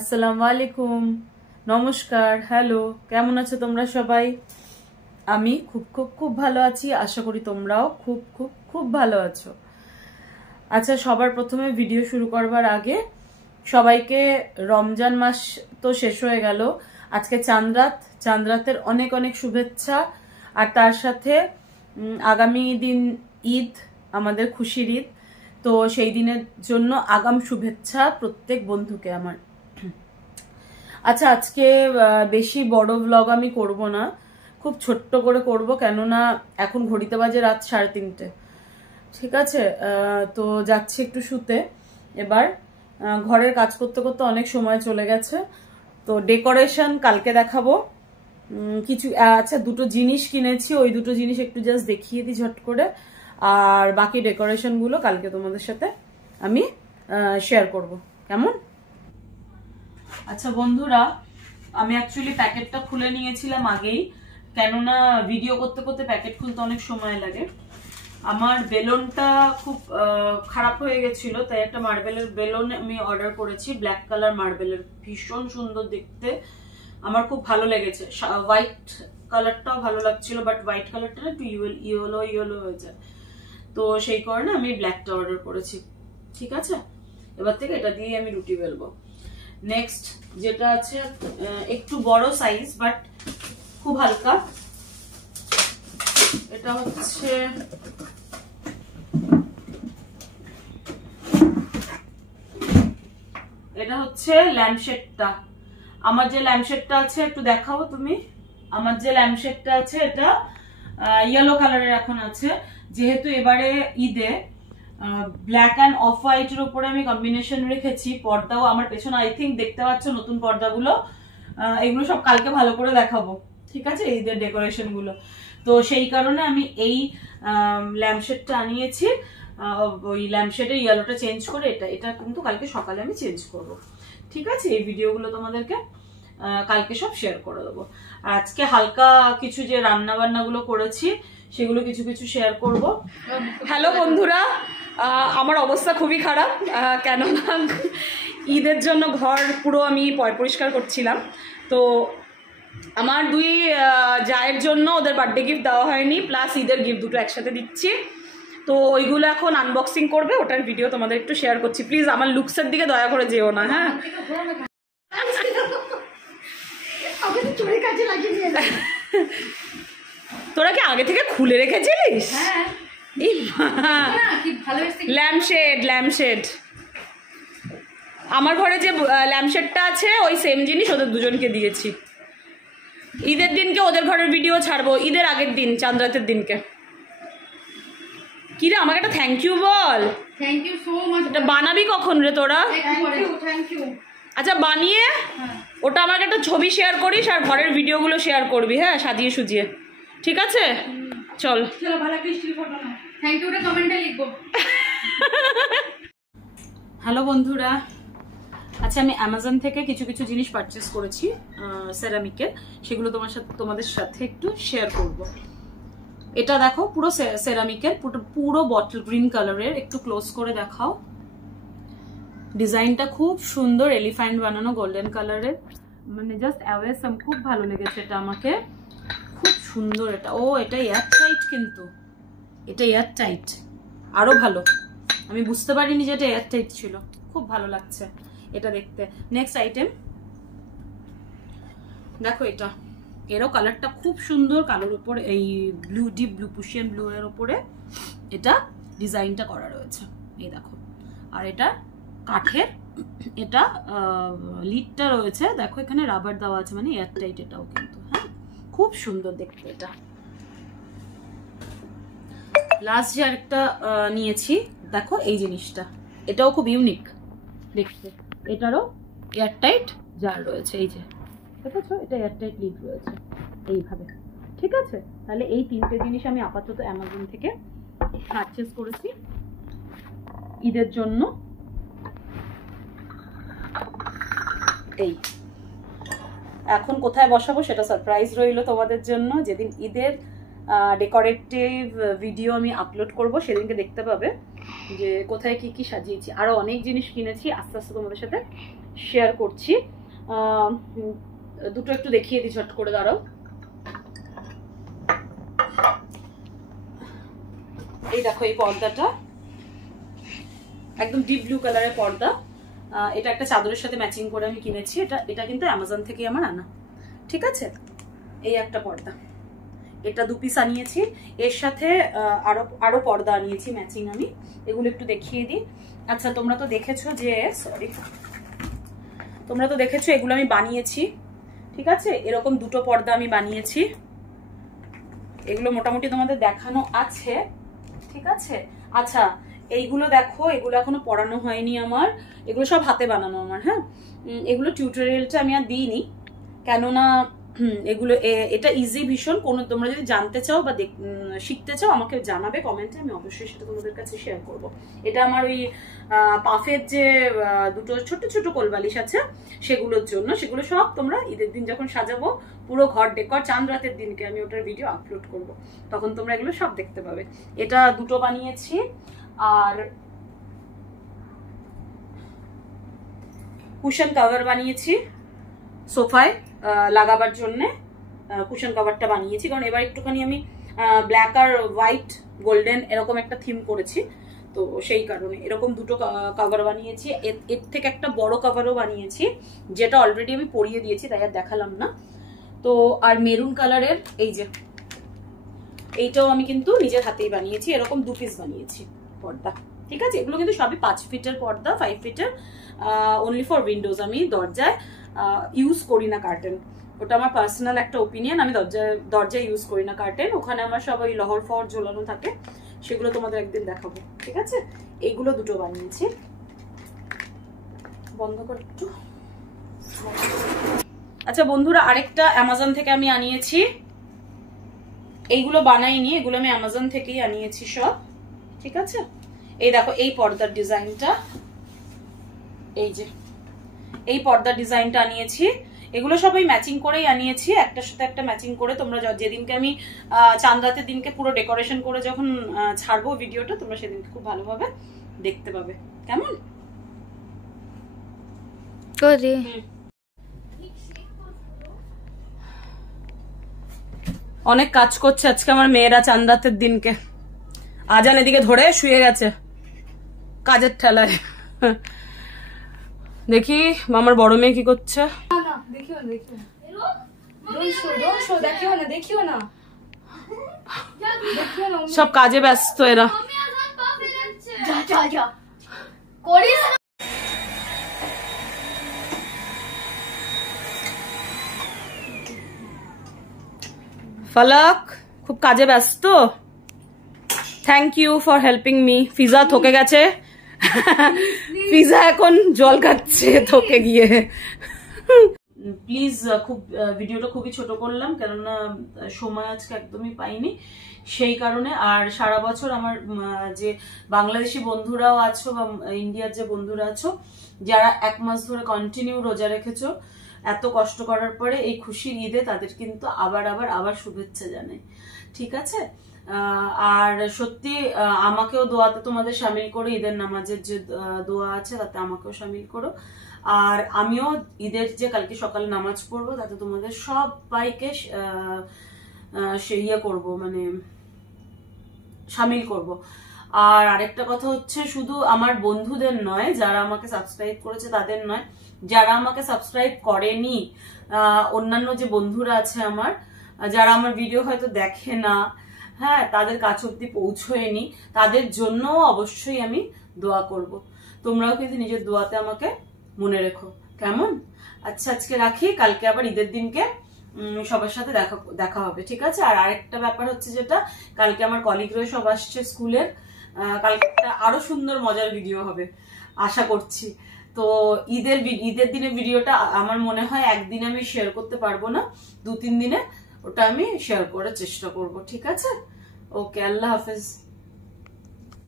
আসসালামু আলাইকুম, নমস্কার, হ্যালো, কেমন আছো তোমরা সবাই? আমি খুব খুব খুব ভালো আছি। আশা করি তোমরাও খুব খুব খুব ভালো আছো। আচ্ছা, সবার প্রথমে ভিডিও শুরু করবার আগে সবাইকে রমজান মাস তো শেষ হয়ে গেল, আজকে চাঁদরাতের অনেক অনেক শুভেচ্ছা। আর তার সাথে আগামী দিন ঈদ, আমাদের খুশির ঈদ, তো সেই দিনের জন্য আগাম শুভেচ্ছা প্রত্যেক বন্ধুকে আমার। আচ্ছা, আজকে বেশি বড় ব্লগ আমি করব না, খুব ছোট্ট করে করব, কেননা এখন ঘড়িতে বাজে রাত 3:30। ঠিক আছে, তো যাচ্ছি একটু শুতে। এবার ঘরের কাজ করতে করতে অনেক সময় চলে গেছে, তো ডেকোরেশন কালকে দেখাবো কিছু। আচ্ছা, দুটো জিনিস কিনেছি, ওই দুটো জিনিস একটু জাস্ট দেখিয়ে দিই ঝট করে, আর বাকি ডেকোরেশন গুলো কালকে তোমাদের সাথে আমি শেয়ার করব, কেমন? আচ্ছা বন্ধুরা, আমি অ্যাকচুয়ালি প্যাকেটটা খুলে নিয়েছিলাম আগেই, কেননা ভিডিও করতে করতে প্যাকেট খুলতে অনেক সময় লাগে। আমার বেলুনটা খুব খারাপ হয়ে গেছিল, তাই একটা মার্বেলের বেলুন আমি অর্ডার করেছি, ব্ল্যাক কালার মার্বেলের, ভীষণ সুন্দর দেখতে, আমার খুব ভালো লেগেছে। হোয়াইট কালারটাও ভালো লাগছিল, বাট হোয়াইট কালারটা একটু ইয়েলো হয়ে যায়, তো সেই কারণে আমি ব্ল্যাকটা অর্ডার করেছি। ঠিক আছে, এবার থেকে এটা দিয়ে আমি রুটি বেলবো। নেক্সট যেটা আছে একটু বড় সাইজ বাট খুব হালকা, এটা হচ্ছে ল্যাম্পশেডটা। আমার যে ল্যাম্পশেডটা আছে একটু দেখাও তুমি। আমার যে ল্যাম্পশেডটা আছে এটা ইয়েলো কালারের এখন আছে, যেহেতু এবারে ঈদে ব্ল্যাক অ্যান্ড অফ হোয়াইটের উপরে আমি কম্বিনেশন রেখেছি। পর্দাও আমার পেছনে আই থিঙ্ক দেখতে পাচ্ছ নতুন পর্দাগুলো, এগুলো সব কালকে ভালো করে দেখাবো। ঠিক আছে, ঈদের ডেকোরেশন গুলো, তো সেই কারণে আমি এই ল্যাম্পশেডটা আনিয়েছি। ওই ল্যাম্পশেডের ইয়েলোটা চেঞ্জ করে এটা কিন্তু কালকে সকালে আমি চেঞ্জ করব। ঠিক আছে, এই ভিডিওগুলো তোমাদেরকে কালকে সব শেয়ার করে দেবো। আজকে হালকা কিছু যে রান্না বান্না গুলো করেছি সেগুলো কিছু কিছু শেয়ার করব। হ্যালো বন্ধুরা, আমার অবস্থা খুবই খারাপ, কেননা ঈদের জন্য ঘর পুরো আমি পরিষ্কার করছিলাম, তো আমার দুই জায়ের জন্য ওদের বার্থডে গিফট দেওয়া হয়নি, প্লাস ঈদের গিফট দুটো একসাথে দিচ্ছি, তো ওইগুলো এখন আনবক্সিং করবে, ওটার ভিডিও তোমাদের একটু শেয়ার করছি। প্লিজ আমার লুকসের দিকে দয়া করে যেও না, হ্যাঁ? তোরা কি আগে থেকে খুলে রেখেছিলিস? ল্যাম্পশেড আমার ঘরে যে ল্যাম্পশেডটা আছে ওই সেম জিনিস ওদের দুজনকে দিয়েছি। ঈদের দিনকে ওদের ঘরের ভিডিও ছাড়বো, ঈদের আগের দিন চাঁদরাতের দিনকে। কি রে, আমাকে একটা থ্যাংক ইউ বল। Thank you so much. এটা বানাবি কখন রে তোরা? Thank you. আচ্ছা, বানিয়ে ওটা আমাকে একটা ছবি শেয়ার করিস আর ঘরের ভিডিওগুলো শেয়ার করবি, হ্যাঁ, সাজিয়ে সুজিয়ে। ঠিক আছে, চল। চলো, ভালো একটা স্টিল ফটো নাও। থ্যাংক ইউটা কমেন্টে লিখবো। হ্যালো বন্ধুরা, আচ্ছা আমি অ্যামাজন থেকে কিছু কিছু জিনিস পারচেস করেছি সেরামিকের, সেগুলো তোমাদের সাথে একটু শেয়ার করব। এটা দেখো, পুরো সেরামিকের, পুরো বটল গ্রিন কালারের, একটু ক্লোজ করে দেখাও। ডিজাইনটা খুব সুন্দর, এলিফ্যান্ট বানানো গোল্ডেন কালারের, মানে জাস্ট অ্যাওয়েসম, খুব ভালো লেগেছে এটা আমাকে, খুব সুন্দর এটা। ও, এটা এয়ার টাইট, কিন্তু এটা এয়ার টাইট, আরো ভালো। আমি বুঝতে পারিনি যে এটা এয়ার টাইট ছিল, খুব ভালো লাগছে এটা দেখতে। নেক্সট আইটেম দেখো, এটা এরও কালারটা খুব সুন্দর, কালোর উপরে এই ব্লু, ডিপ ব্লু, পুশিয়ান ব্লু এর উপরে এটা ডিজাইনটা করা রয়েছে, এই দেখো। আর এটা কাঠের, এটা লিডটা রয়েছে, দেখো এখানে রাবার দেওয়া আছে, মানে এয়ার টাইট এটাও কিন্তু, হ্যাঁ, খুব সুন্দর দেখতে এটা। লাস্ট যে আরেকটা নিয়েছি, দেখো এই জিনিসটা, এটাও খুব ইউনিক দেখতে, এটারও এয়ার টাইট জার রয়েছে, এই যে দেখেছো, এটা এয়ার টাইট লিড রয়েছে এইভাবে। ঠিক আছে, তাহলে এই তিনটে জিনিস আমি আপাতত অ্যামাজন থেকে পারচেস করেছি ঈদের জন্য। এই এখন কোথায় বসাবো সেটা সারপ্রাইজ রইলো তোমাদের জন্য। যেদিন ঈদের ডেকোরেটিভ ভিডিও আমি আপলোড করব সেদিনকে দেখতে পাবে যে কোথায় কি কি সাজিয়েছি। আরো অনেক জিনিস কিনেছি, আস্তে আস্তে তোমাদের সাথে শেয়ার করছি। দুটো একটু দেখিয়ে দিই ঝট করে, দাঁড়াও। এই দেখো এই পর্দাটা একদম ডিপ ব্লু কালারের পর্দা। এটা একটা চাদরের সাথে ম্যাচিং করে আমি কিনেছি। এটা কিন্তু অ্যামাজন থেকে আমার আনা, ঠিক আছে। এই একটা পর্দা, এটা 2 পিস আনিয়েছি। এর সাথে আরো পর্দা আনিয়েছি ম্যাচিং আমি, এগুলো একটু দেখিয়ে দিই। আচ্ছা, তোমরা তো দেখেছো এগুলো আমি বানিয়েছি, ঠিক আছে। এরকম 2টো পর্দা আমি বানিয়েছি, এগুলো মোটামুটি তোমাদের দেখানো আছে, ঠিক আছে। আচ্ছা, এইগুলো দেখো, এগুলো এখনো পড়ানো হয়নি আমার, এগুলো সব হাতে বানানো আমার। হ্যাঁ, এগুলো টিউটোরিয়ালটা আমি আর দিইনি, কেননা এগুলো এটা ইজি ভীষণ। কোনো তোমরা যদি জানতে চাও বা শিখতে চাও আমাকে জানাবে কমেন্টে, আমি অবশ্যই সেটা তোমাদের কাছে শেয়ার করব। এটা আমার ওই পাফের যে 2টো ছোট ছোট কোলবালিশ আছে সেগুলোর জন্য, সেগুলো সব তোমরা ঈদের দিন যখন সাজাবো পুরো ঘর ডেকর, চাঁদ রাতের দিনকে আমি ওটার ভিডিও আপলোড করব, তখন তোমরা এগুলো সব দেখতে পাবে। এটা 2টো বানিয়েছি। আর কুশন কভার বানিয়েছি, সোফায় লাগাবার জন্য কুশন কভারটা বানিয়েছি, কারণ এবার একটুখানি আমি ব্ল্যাক আর হোয়াইট গোল্ডেন এরকম একটা থিম করেছি, তো সেই কারণে এরকম 2টো কভার বানিয়েছি। এর থেকে একটা বড় কভারও বানিয়েছি, যেটা অলরেডি আমি পরিয়ে দিয়েছি, তাই আর দেখালাম না। তো আর মেরুন কালারের এইটাও আমি কিন্তু নিজের হাতেই বানিয়েছি, এরকম 2 পিস বানিয়েছি পর্দা, ঠিক আছে। এগুলো কিন্তু সবই 5 ফিটের পর্দা, 5 ফিটের, অনলি ফর উইন্ডোজ। আমি দরজায় ইউজ করি না কার্টেন, ওটা আমার পার্সোনাল একটা ওপিনিয়ন। আমি দরজায় ইউজ করি না কার্টেন, ওখানে আমার সব ওই লহর ফহর ঝোলানো থাকে, সেগুলো তোমাদের একদিন দেখাবো, ঠিক আছে। এইগুলো 2টো বানিয়েছি। বন্ধ করে একটু। আচ্ছা বন্ধুরা, আরেকটা অ্যামাজন থেকে আমি আনিয়েছি, এইগুলো বানাইনি, এগুলো আমি অ্যামাজন থেকেই আনিয়েছি সব, ঠিক আছে। এই দেখো এই পর্দার ডিজাইনটা, এই যে এই পর্দার ডিজাইনটা আনিয়েছি, এগুলো সবাই ম্যাচিং করেই আনিয়েছি, একটার সাথে একটা ম্যাচিং করে। তোমরা যেদিনকে আমি চাঁদ রাতের দিনকে পুরো ডেকোরেশন করে যখন ছাড়বো ভিডিওটা, তোমরা সেদিনকে খুব ভালোভাবে দেখতে পাবে, কেমন করে। অনেক কাজ করছে আজকে আমার মেয়েরা চাঁদ রাতের দিনকে, আজান এদিকে ধরে শুয়ে গেছে কাজের ঠেলায়। দেখি আমার বড় মেয়ে কি করছে। সব কাজে ব্যস্ত এরা। ফালাক খুব কাজে ব্যস্ত। Thank you for helping me. Pizza থকে গেছে, পিজা এখন জল খাচ্ছে থকে গিয়ে। প্লিজ খুব ভিডিওটা খুবই ছোট করলাম, কেননা সময় আজকে একদমই পাইনি, সেই কারণে। আর সারা বছর আমার যে বাংলাদেশি বন্ধুরাও আছো বা ইন্ডিয়ার যে বন্ধুরা আছো, যারা 1 মাস ধরে কন্টিনিউ রোজা রেখেছো, এত কষ্ট করার পরে এই খুশির ঈদে তাদের কিন্তু আবার শুভেচ্ছা জানাই, ঠিক আছে। আর সত্যি আমাকেও দোয়াতে তোমাদের শামিল করো, ঈদের নামাজের যে দোয়া আছে তাতে আমাকেও শামিল করো। আর আমিও ঈদের যে কালকে সকালে নামাজ পড়বো তাতে তোমাদের সবাইকে ইয়ে করবো, মানে শামিল করব। আর আরেকটা কথা হচ্ছে, শুধু আমার বন্ধুদের নয়, যারা আমাকে সাবস্ক্রাইব করেছে তাদের নয়, যারা আমাকে সাবস্ক্রাইব করেনি, অন্যান্য যে বন্ধুরা আছে আমার, যারা আমার ভিডিও হয়তো দেখে না, হ্যাঁ, তাদের কাছে অব্দি পৌঁছয়নি, তাদের জন্য অবশ্যই আমি দোয়া করব। তোমরাও কিন্তু নিজের দোয়াতে আমাকে মনে রেখো, কেমন। আচ্ছা, আজকে রাখি, কালকে আবার ঈদের দিনকে সবার সাথে দেখা হবে, ঠিক আছে। আর আরেকটা ব্যাপার হচ্ছে, যেটা কালকে আমার কলিগরা সব আসছে স্কুলের, কালকে একটা আরো সুন্দর মজার ভিডিও হবে আশা করছি। তো ঈদের দিনের ভিডিওটা আমার মনে হয় একদিনে আমি শেয়ার করতে পারবো না, 2-3 দিনে ওটা আমি শেয়ার করার চেষ্টা করব, ঠিক আছে। ওকে, আল্লাহ হাফেজ।